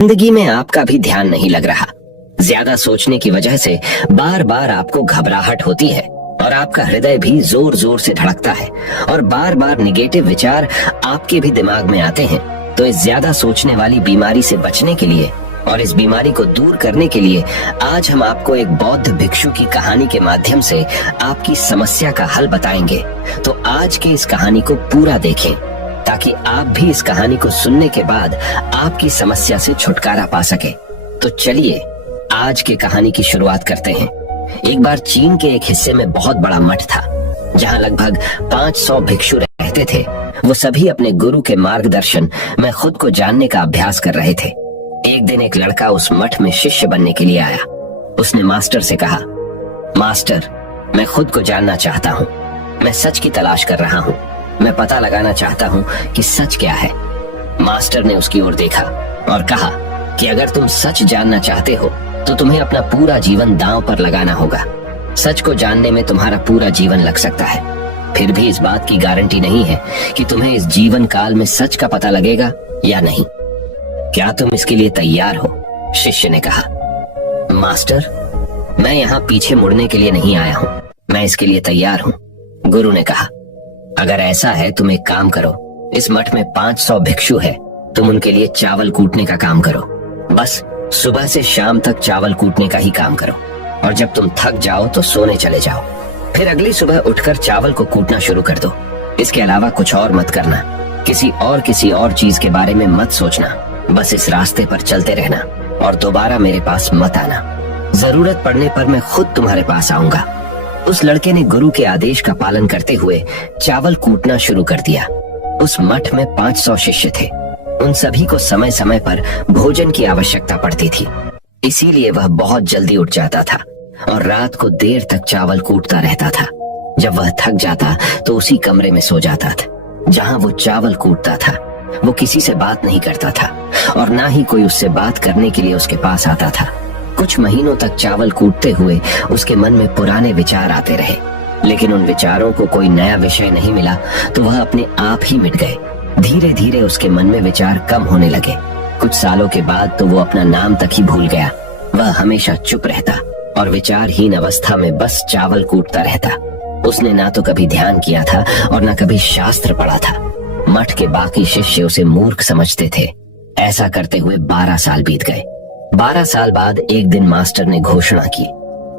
जिंदगी में आपका भी ध्यान नहीं लग रहा। ज्यादा सोचने की वजह से बार बार आपको घबराहट होती है और आपका हृदय भी जोर जोर से धड़कता है और बार बार निगेटिव विचार आपके भी दिमाग में आते हैं। तो इस ज्यादा सोचने वाली बीमारी से बचने के लिए और इस बीमारी को दूर करने के लिए आज हम आपको एक बौद्ध भिक्षु की कहानी के माध्यम से आपकी समस्या का हल बताएंगे। तो आज की इस कहानी को पूरा देखें ताकि आप भी इस कहानी को सुनने के बाद आपकी समस्या से छुटकारा पा सके। तो चलिए आज की कहानी की शुरुआत करते हैं। एक बार चीन के एक हिस्से में बहुत बड़ा मठ था जहां लगभग 500 भिक्षु रहते थे। वो सभी अपने गुरु के मार्गदर्शन में खुद को जानने का अभ्यास कर रहे थे। एक दिन एक लड़का उस मठ में शिष्य बनने के लिए आया। उसने मास्टर से कहा, मास्टर, मैं खुद को जानना चाहता हूँ। मैं सच की तलाश कर रहा हूँ। मैं पता लगाना चाहता हूँ कि सच क्या है। मास्टर ने उसकी ओर देखा और कहा कि अगर तुम सच जानना चाहते हो तो तुम्हें अपना पूरा जीवन दांव पर लगाना होगा। सच को जानने में तुम्हारा पूरा जीवन लग सकता है। फिर भी इस बात की गारंटी नहीं है कि तुम्हें इस जीवन काल में सच का पता लगेगा या नहीं। क्या तुम इसके लिए तैयार हो? शिष्य ने कहा। मास्टर, मैं यहाँ पीछे मुड़ने के लिए नहीं आया हूँ। मैं इसके लिए तैयार हूँ। गुरु ने कहा, अगर ऐसा है तुम एक काम करो। इस मठ में 500 भिक्षु है। तुम उनके लिए चावल कूटने का काम करो। बस सुबह से शाम तक चावल कूटने का ही काम करो और जब तुम थक जाओ तो सोने चले जाओ। फिर अगली सुबह उठकर चावल को कूटना शुरू कर दो। इसके अलावा कुछ और मत करना। किसी और चीज के बारे में मत सोचना। बस इस रास्ते पर चलते रहना और दोबारा मेरे पास मत आना। जरूरत पड़ने पर मैं खुद तुम्हारे पास आऊंगा। उस लड़के ने गुरु के आदेश का पालन करते हुए चावल कूटना शुरू कर दिया। उस मठ में 500 शिष्य थे। उन सभी को समय समय पर भोजन की आवश्यकता पड़ती थी, इसीलिए वह बहुत जल्दी उठ जाता था और रात को देर तक चावल कूटता रहता था। जब वह थक जाता तो उसी कमरे में सो जाता था जहां वो चावल कूटता था। वो किसी से बात नहीं करता था और ना ही कोई उससे बात करने के लिए उसके पास आता था। कुछ महीनों तक चावल कूटते हुए उसके मन में पुराने विचार आते रहे, लेकिन उन विचारों को कोई नया विषय नहीं मिला तो वह अपने आप ही मिट गए। धीरे धीरे उसके मन में विचार कम होने लगे। कुछ सालों के बाद तो वो अपना नाम तक ही भूल गया। वह हमेशा चुप रहता और विचारहीन अवस्था में बस चावल कूटता रहता। उसने ना तो कभी ध्यान किया था और ना कभी शास्त्र पढ़ा था। मठ के बाकी शिष्य उसे मूर्ख समझते थे। ऐसा करते हुए 12 साल बीत गए। 12 साल बाद एक दिन मास्टर ने घोषणा की,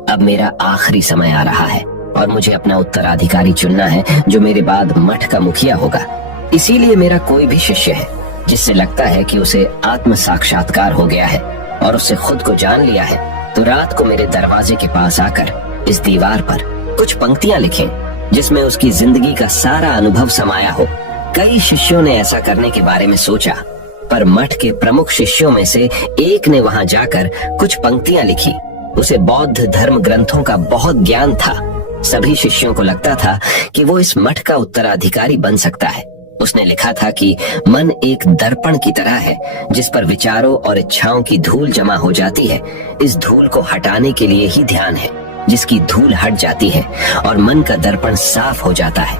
अब मेरा आखिरी समय आ रहा है और मुझे अपना उत्तराधिकारी चुनना है जो मेरे बाद मठ का मुखिया होगा। इसीलिए मेरा कोई भी शिष्य है जिससे लगता है कि उसे आत्म साक्षात्कार हो गया है और उससे खुद को जान लिया है, तो रात को मेरे दरवाजे के पास आकर इस दीवार पर कुछ पंक्तियां लिखें जिसमें उसकी जिंदगी का सारा अनुभव समाया हो। कई शिष्यों ने ऐसा करने के बारे में सोचा, पर मठ के प्रमुख शिष्यों में से एक ने वहां जाकर कुछ पंक्तियां लिखी। उसे बौद्ध धर्म ग्रंथों का बहुत ज्ञान था। सभी शिष्यों को लगता था कि वो इस मठ का उत्तराधिकारी बन सकता है। उसने लिखा था कि मन एक दर्पण की तरह है जिस पर विचारों और इच्छाओं की धूल जमा हो जाती है। इस धूल को हटाने के लिए ही ध्यान है। जिसकी धूल हट जाती है और मन का दर्पण साफ हो जाता है,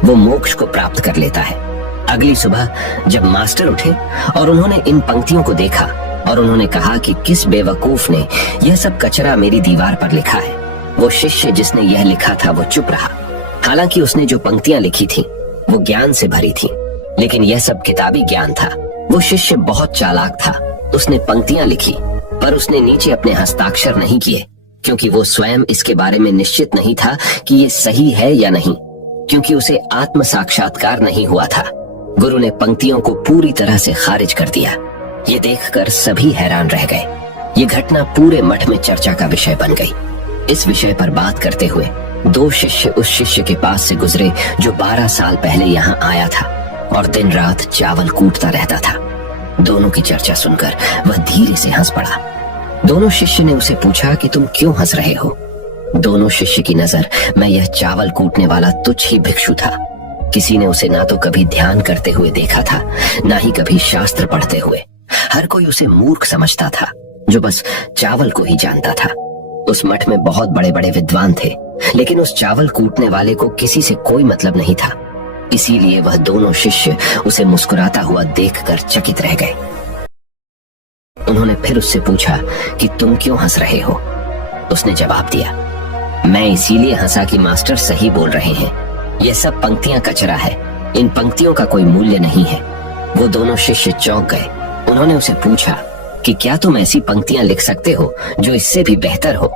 वो मोक्ष को प्राप्त कर लेता है। अगली सुबह जब मास्टर उठे और उन्होंने इन पंक्तियों को देखा और उन्होंने कहा कि किस बेवकूफ ने यह सब कचरा मेरी दीवार पर लिखा है। वो शिष्य जिसने यह लिखा था वो चुप रहा। हालांकि उसने जो पंक्तियां लिखी थी वो ज्ञान से भरी थी, लेकिन यह सब किताबी ज्ञान था। वो शिष्य बहुत चालाक था। उसने पंक्तियां लिखी पर उसने नीचे अपने हस्ताक्षर नहीं किए, क्योंकि वो स्वयं इसके बारे में निश्चित नहीं था कि ये सही है या नहीं, क्योंकि उसे आत्म साक्षात्कार नहीं हुआ था। गुरु ने पंक्तियों को पूरी तरह से खारिज कर दिया। ये देखकर सभी हैरान रह गए। ये घटना पूरे मठ में चर्चा का विषय बन गई। इस विषय पर बात करते हुए 2 शिष्य उस शिष्य के पास से गुजरे जो 12 साल पहले यहाँ आया था और दिन रात चावल कूटता रहता था। दोनों की चर्चा सुनकर वह धीरे से हंस पड़ा। दोनों शिष्य ने उसे पूछा कि तुम क्यों हंस रहे हो? दोनों शिष्य की नजर में यह चावल कूटने वाला तुच्छ ही भिक्षु था। किसी ने उसे ना तो कभी ध्यान करते हुए देखा था, ना ही कभी शास्त्र पढ़ते हुए। हर कोई उसे मूर्ख समझता था जो बस चावल को ही जानता था। उस मठ में बहुत बड़े बड़े विद्वान थे, लेकिन उस चावल कूटने वाले को किसी से कोई मतलब नहीं था। इसीलिए वह दोनों शिष्य उसे मुस्कुराता हुआ देखकर चकित रह गए। उन्होंने फिर उससे पूछा कि तुम क्यों हंस रहे हो। उसने जवाब दिया, मैं इसीलिए हंसा कि मास्टर सही बोल रहे हैं, ये सब पंक्तियां कचरा है, इन पंक्तियों का कोई मूल्य नहीं है। वो दोनों शिष्य चौंक गए। उन्होंने उसे पूछा कि क्या तुम ऐसी पंक्तियां लिख सकते हो जो इससे भी बेहतर हो।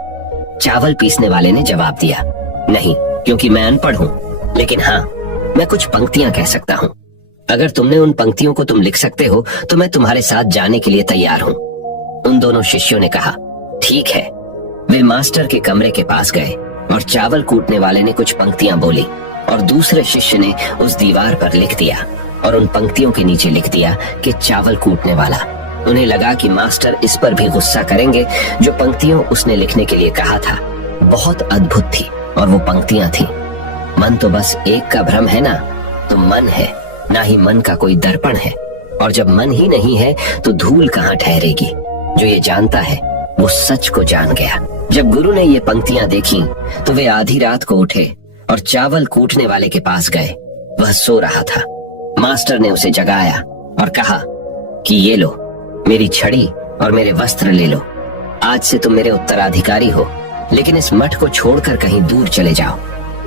चावल पीसने वाले ने जवाब दिया, नहीं, क्योंकि मैं अनपढ़ हूँ, लेकिन हाँ, मैं कुछ पंक्तियां कह सकता हूँ। अगर तुमने उन पंक्तियों को तुम लिख सकते हो तो मैं तुम्हारे साथ जाने के लिए तैयार हूँ। उन दोनों शिष्यों ने कहा, ठीक है। वे मास्टर के कमरे के पास गए और चावल कूटने वाले ने कुछ पंक्तियां बोली और दूसरे शिष्य ने उस दीवार पर लिख दिया और उन पंक्तियों के नीचे लिख दिया कि चावल कूटने वाला। उन्हें लगा कि मास्टर इस पर भी गुस्सा करेंगे। जो पंक्तियों उसने लिखने के लिए कहा था बहुत अद्भुत थी और वो पंक्तियां थी, मन तो बस एक का भ्रम है ना, तो मन है, ना ही मन का कोई दर्पण है, और जब मन ही नहीं है तो धूल कहाँ ठहरेगी। जो ये जानता है वो सच को जान गया। जब गुरु ने ये पंक्तियां देखी तो वे आधी रात को उठे और चावल कूटने वाले के पास गए। वह सो रहा था। मास्टर ने उसे जगाया और कहा कि ये लो, मेरी छड़ी और मेरे वस्त्र ले लो। आज से तुम मेरे उत्तराधिकारी हो, लेकिन इस मठ को छोड़कर कहीं दूर चले जाओ,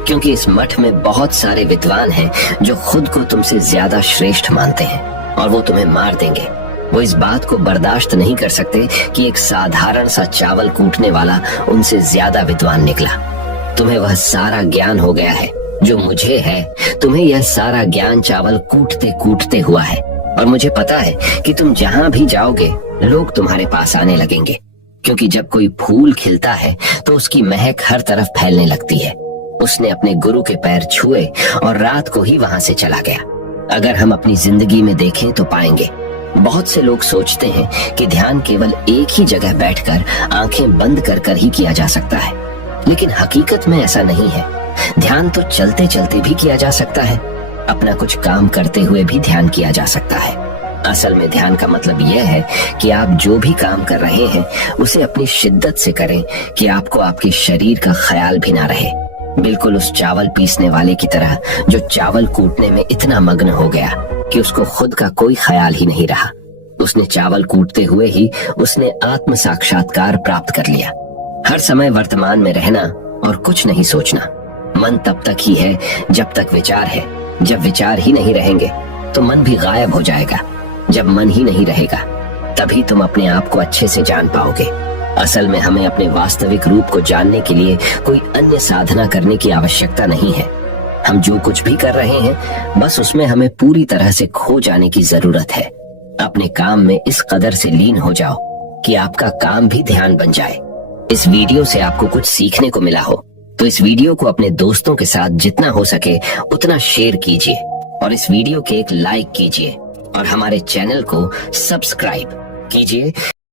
क्योंकि इस मठ में बहुत सारे विद्वान हैं जो खुद को तुमसे ज्यादा श्रेष्ठ मानते हैं और वो तुम्हें मार देंगे। वो इस बात को बर्दाश्त नहीं कर सकते कि एक साधारण सा चावल कूटने वाला उनसे ज्यादा विद्वान निकला। तुम्हें वह सारा ज्ञान हो गया है जो मुझे है। तुम्हें यह सारा ज्ञान चावल कूटते कूटते हुआ है, और मुझे पता है कि तुम जहां भी जाओगे लोग तुम्हारे पास आने लगेंगे, क्योंकि जब कोई फूल खिलता है तो उसकी महक हर तरफ फैलने लगती है। उसने अपने गुरु के पैर छुए और रात को ही वहां से चला गया। अगर हम अपनी जिंदगी में देखें तो पाएंगे बहुत से लोग सोचते हैं कि ध्यान केवल एक ही जगह बैठकर आंखें बंद कर कर ही किया जा सकता है, लेकिन हकीकत में ऐसा नहीं है। ध्यान तो चलते चलते भी किया जा सकता है, अपना कुछ काम करते हुए भी ध्यान किया जा सकता है। असल में ध्यान का मतलब यह है कि आप जो भी काम कर रहे हैं उसे अपनी शिद्दत से करें कि आपको आपके शरीर का ख्याल भी ना रहे। बिल्कुल उस चावल पीसने वाले की तरह जो चावल कूटने में इतना मग्न हो गया कि उसको खुद का कोई ख्याल ही नहीं रहा। उसने चावल कूटते हुए ही उसने आत्म साक्षात्कार प्राप्त कर लिया। हर समय वर्तमान में रहना और कुछ नहीं सोचना। मन तब तक ही है जब तक विचार है। जब विचार ही नहीं रहेंगे तो मन भी गायब हो जाएगा। जब मन ही नहीं रहेगा तभी तुम अपने आप को अच्छे से जान पाओगे। असल में हमें अपने वास्तविक रूप को जानने के लिए कोई अन्य साधना करने की आवश्यकता नहीं है। हम जो कुछ भी कर रहे हैं बस उसमें हमें पूरी तरह से खो जाने की जरूरत है। अपने काम में इस कदर से लीन हो जाओ कि आपका काम भी ध्यान बन जाए। इस वीडियो से आपको कुछ सीखने को मिला हो तो इस वीडियो को अपने दोस्तों के साथ जितना हो सके उतना शेयर कीजिए और इस वीडियो के एक लाइक कीजिए और हमारे चैनल को सब्सक्राइब कीजिए